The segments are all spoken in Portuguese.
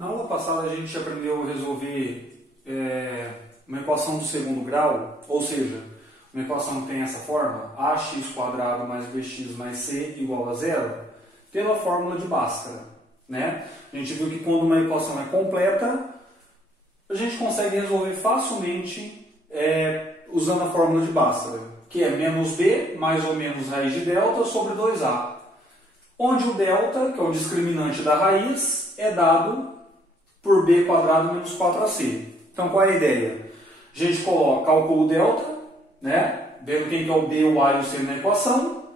Na aula passada a gente aprendeu a resolver uma equação do segundo grau, ou seja, uma equação que tem essa forma, ax² mais bx mais c igual a zero, pela fórmula de Bhaskara, né? A gente viu que quando uma equação é completa, a gente consegue resolver facilmente usando a fórmula de Bhaskara, que é menos b mais ou menos raiz de delta sobre 2a, onde o delta, que é o discriminante da raiz, é dado por b² menos 4ac. Então, qual é a ideia? A gente calcula o delta, né? Vendo quem que é o b, o a e o c na equação,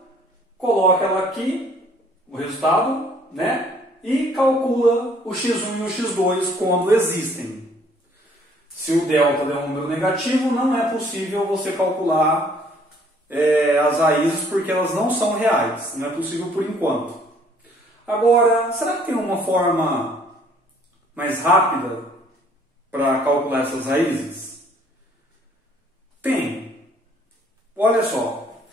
coloca ela aqui, o resultado, né? E calcula o x1 e o x2 quando existem. Se o delta der um número negativo, não é possível você calcular as raízes porque elas não são reais. Não é possível por enquanto. Agora, será que tem uma forma mais rápida para calcular essas raízes? Tem. Olha só.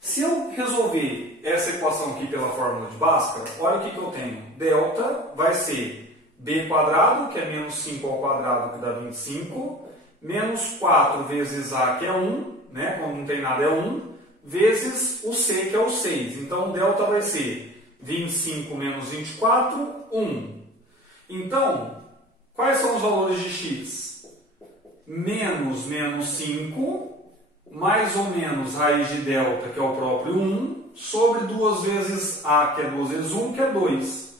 Se eu resolver essa equação aqui pela fórmula de Bhaskara, olha o que eu tenho. Delta vai ser b², que é menos 5 ao quadrado, que dá 25, menos 4 vezes a, que é 1, né? Quando não tem nada é 1, vezes o c, que é o 6. Então, o delta vai ser 25 menos 24, 1. Então, quais são os valores de x? Menos 5, mais ou menos raiz de delta, que é o próprio 1, sobre 2 vezes a, que é 2 vezes 1, que é 2.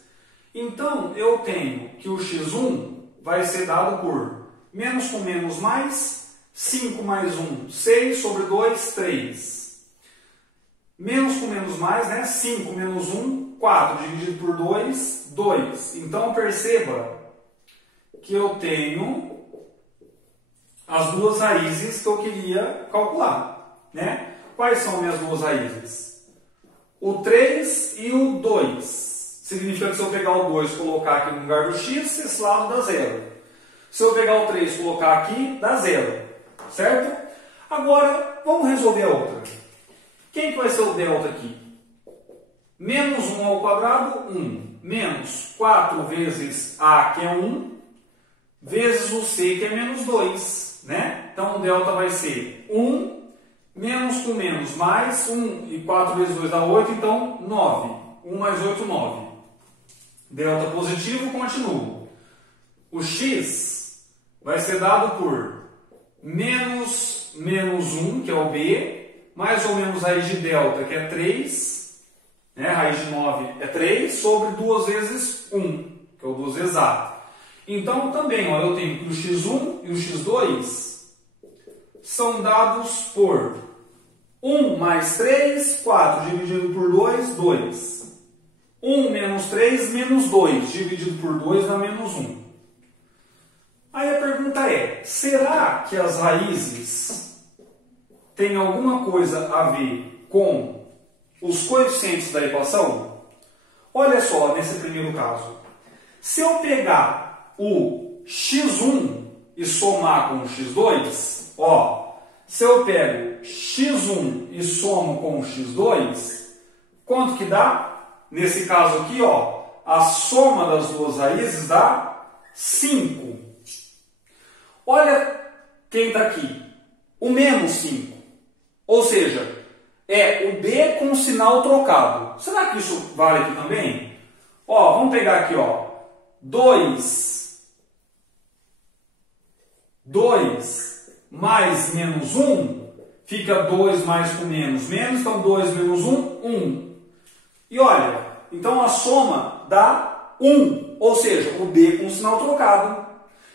Então, eu tenho que o x1 vai ser dado por menos com menos mais, 5 mais 1, 6 sobre 2, 3. Menos com menos mais, né? 5 menos 1, 4, dividido por 2, 2. Então, perceba que eu tenho as duas raízes que eu queria calcular, né? Quais são minhas duas raízes? O 3 e o 2. Significa que se eu pegar o 2 e colocar aqui no lugar do x, esse lado dá 0. Se eu pegar o 3 e colocar aqui, dá 0. Certo? Agora, vamos resolver a outra. Quem que vai ser o delta aqui? Menos 1 ao quadrado, 1. Menos 4 vezes a, que é 1, vezes o c, que é menos 2. Né? Então, o delta vai ser 1, menos com menos, mais 1 e 4 vezes 2 dá 8, então 9. 1 mais 8, 9. Delta positivo, continua. O x vai ser dado por menos 1, que é o b, mais ou menos raiz de delta, que é 3, né? Raiz de 9 é 3, sobre 2 vezes 1, que é o 2 vezes a. Então, também, ó, eu tenho que o x1 e o x2 são dados por 1 mais 3, 4, dividido por 2, 2. 1 menos 3, menos 2, dividido por 2 dá menos 1. Aí a pergunta é, será que as raízes têm alguma coisa a ver com os coeficientes da equação? Olha só, nesse primeiro caso. Se eu pegar o x1 e somar com o x2, ó, se eu pego x1 e somo com o x2, quanto que dá? Nesse caso aqui, ó, a soma das duas raízes dá 5. Olha quem está aqui, o menos 5. Ou seja, é o b com sinal trocado. Será que isso vale aqui também? Ó, vamos pegar aqui, ó, 2 mais menos 1, fica 2 mais com menos, então 2 menos 1, 1. E olha, então a soma dá 1, ou seja, o b com sinal trocado.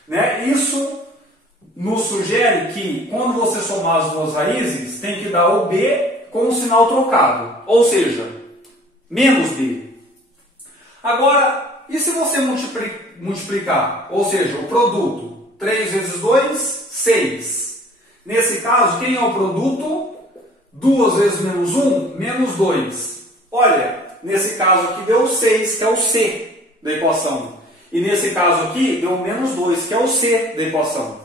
Né? Isso nos sugere que quando você somar as duas raízes, tem que dar o b com sinal trocado, ou seja, menos b. Agora, e se você multiplicar, ou seja, o produto, 3 vezes 2, 6. Nesse caso, quem é o produto? 2 vezes menos 1, menos 2. Olha, nesse caso aqui deu 6, que é o c da equação. E nesse caso aqui deu menos 2, que é o c da equação.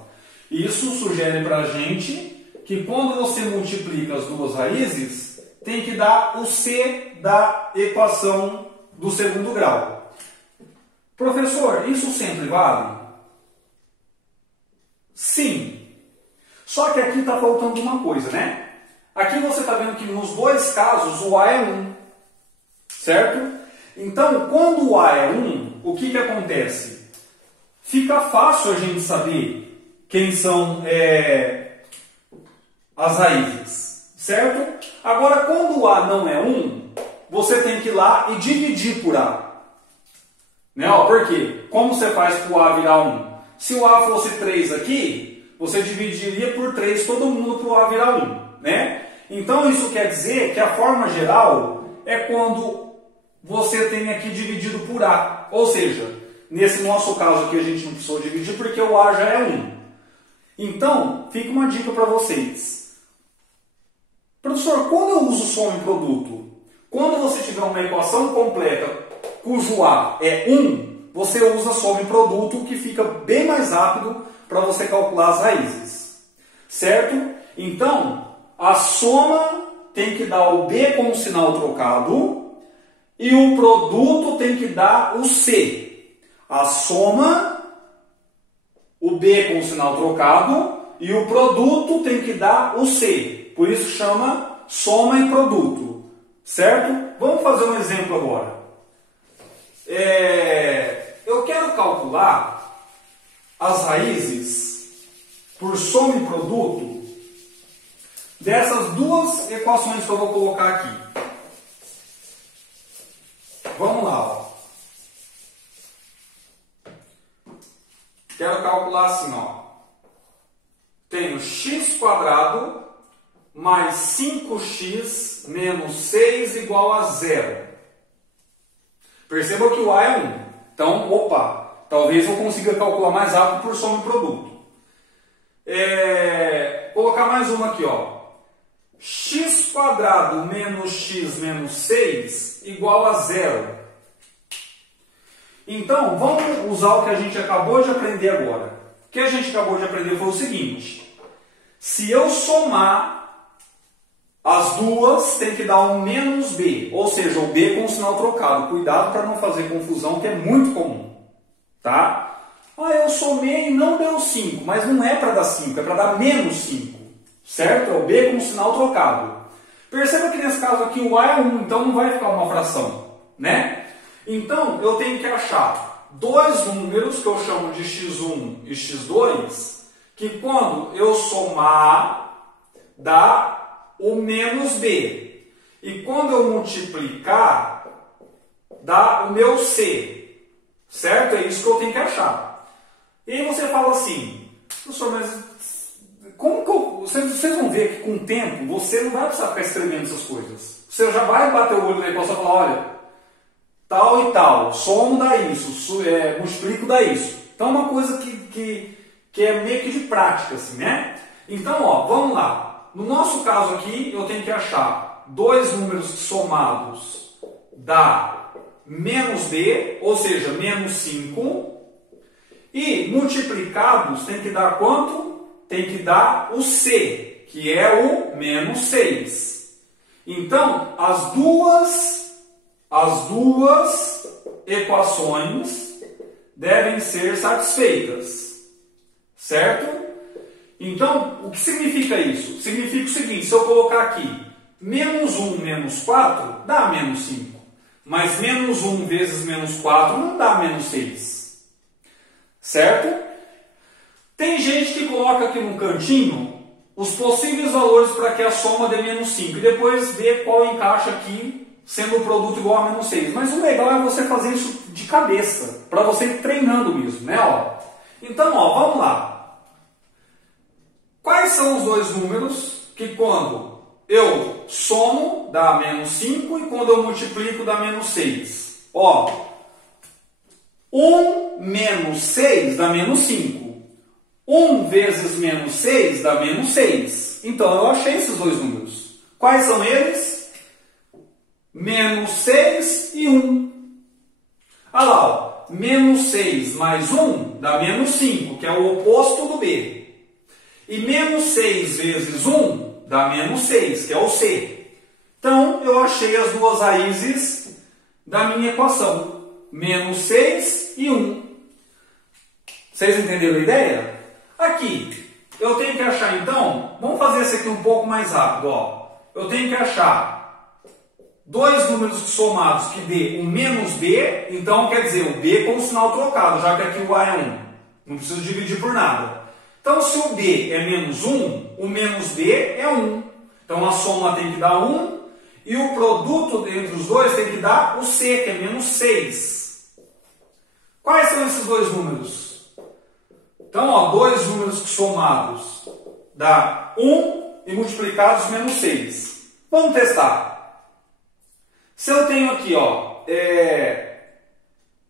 Isso sugere para a gente que quando você multiplica as duas raízes, tem que dar o c da equação do segundo grau. Professor, isso sempre vale? Sim. Só que aqui está faltando uma coisa, né? Aqui você está vendo que nos dois casos o A é 1, certo? Então, quando o A é 1, o que acontece? Fica fácil a gente saber quem são as raízes, certo? Agora, quando o A não é 1, você tem que ir lá e dividir por A. Né? Por quê? Como você faz para o A virar 1? Se o A fosse 3 aqui, você dividiria por 3 todo mundo para o A virar 1. Né? Então, isso quer dizer que a forma geral é quando você tem aqui dividido por A. Ou seja, nesse nosso caso aqui a gente não precisou dividir porque o A já é 1. Então, fica uma dica para vocês. Professor, quando eu uso soma e produto? Quando você tiver uma equação completa cujo A é 1, você usa soma e produto, que fica bem mais rápido para você calcular as raízes. Certo? Então, a soma tem que dar o B com o sinal trocado e o produto tem que dar o C. A soma, o B com o sinal trocado e o produto tem que dar o C. Por isso chama soma e produto. Certo? Vamos fazer um exemplo agora. Eu quero calcular as raízes por soma e produto dessas duas equações que eu vou colocar aqui. Vamos lá. Ó. Quero calcular assim. Ó. Tenho x² mais 5x menos 6 igual a 0. Perceba que o A é 1. Então, opa, talvez eu consiga calcular mais rápido por soma e produto. Colocar mais uma aqui, ó. x² menos x menos 6 igual a 0. Então, vamos usar o que a gente acabou de aprender agora. O que a gente acabou de aprender foi o seguinte. Se eu somar as duas, tem que dar um menos B. Ou seja, o B com o sinal trocado. Cuidado para não fazer confusão, que é muito comum. Tá? Eu somei e não deu 5. Mas não é para dar 5, é para dar menos 5. Certo? É o B com o sinal trocado. Perceba que nesse caso aqui o A é 1, então não vai ficar uma fração. Né? Então, eu tenho que achar dois números que eu chamo de x1 e x2, que quando eu somar, dá o menos B. E quando eu multiplicar, dá o meu C. Certo? É isso que eu tenho que achar. E aí você fala assim, professor, mas como que vocês vão ver que com o tempo você não vai precisar ficar escrevendo essas coisas. Você já vai bater o olho na equação e falar, olha, tal e tal, somo dá isso, multiplico dá isso. Então é uma coisa que é meio que de prática, assim, né? Então, ó, vamos lá. No nosso caso aqui, eu tenho que achar dois números somados dá menos B, ou seja, menos 5. E multiplicados tem que dar quanto? Tem que dar o C, que é o menos 6. Então, as duas equações devem ser satisfeitas. Certo? Então, o que significa isso? Significa o seguinte, se eu colocar aqui menos 1 menos 4, dá menos 5. Mas menos 1 vezes menos 4 não dá menos 6. Certo? Tem gente que coloca aqui no cantinho os possíveis valores para que a soma dê menos 5. E depois vê qual encaixa aqui, sendo o produto igual a menos 6. Mas o legal é você fazer isso de cabeça, para você ir treinando mesmo, né? Então, vamos lá. Quais são os dois números que quando eu somo dá menos 5 e quando eu multiplico dá menos 6? 1 menos 6 dá menos 5. 1 vezes menos 6 dá menos 6. Então eu achei esses dois números. Quais são eles? Menos 6 e 1. Olha lá, menos 6 mais 1 dá menos 5, que é o oposto do B. E menos 6 vezes 1 dá menos 6, que é o C. Então, eu achei as duas raízes da minha equação. Menos 6 e e 1. Vocês entenderam a ideia? Aqui, eu tenho que achar então, vamos fazer isso aqui um pouco mais rápido. Ó. Eu tenho que achar dois números somados que dê o menos b, então quer dizer o b com o sinal trocado, já que aqui o a é 1. Não preciso dividir por nada. Então, se o b é menos 1, o menos b é 1. Então, a soma tem que dar 1 e o produto entre os dois tem que dar o c, que é menos 6. Quais são esses dois números? Então, ó, dois números somados dá 1 e multiplicados menos 6. Vamos testar. Se eu tenho aqui, ó,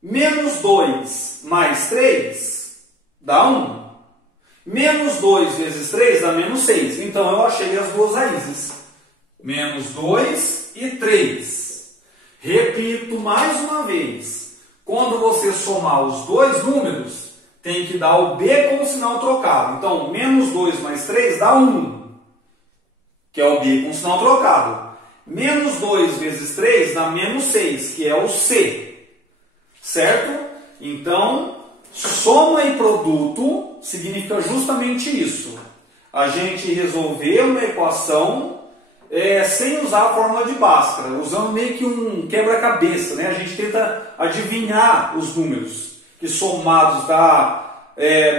menos 2 mais 3 dá 1. Menos 2 vezes 3 dá menos 6. Então, eu achei as duas raízes. Menos 2 e 3. Repito mais uma vez. Quando você somar os dois números, tem que dar o b com o sinal trocado. Então, menos 2 mais 3 dá 1, que é o b com o sinal trocado. Menos 2 vezes 3 dá menos 6, que é o c. Certo? Então, soma e produto significa justamente isso. A gente resolver uma equação sem usar a fórmula de Bhaskara, usando meio que um quebra-cabeça, né? A gente tenta adivinhar os números, que somados dá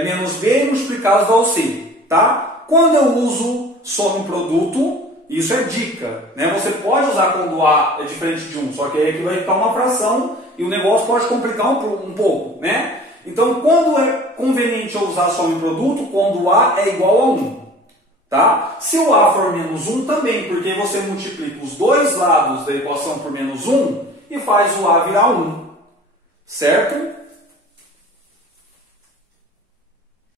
menos b e multiplicados dá o c. Tá? Quando eu uso soma e produto, isso é dica. Né? Você pode usar quando a é diferente de 1, só que aí aqui vai ficar uma fração e o negócio pode complicar um pouco. Né? Então, quando é conveniente eu usar soma e produto? Quando a é igual a 1. Tá? Se o a for menos 1, também, porque você multiplica os dois lados da equação por menos 1 e faz o a virar 1. Certo?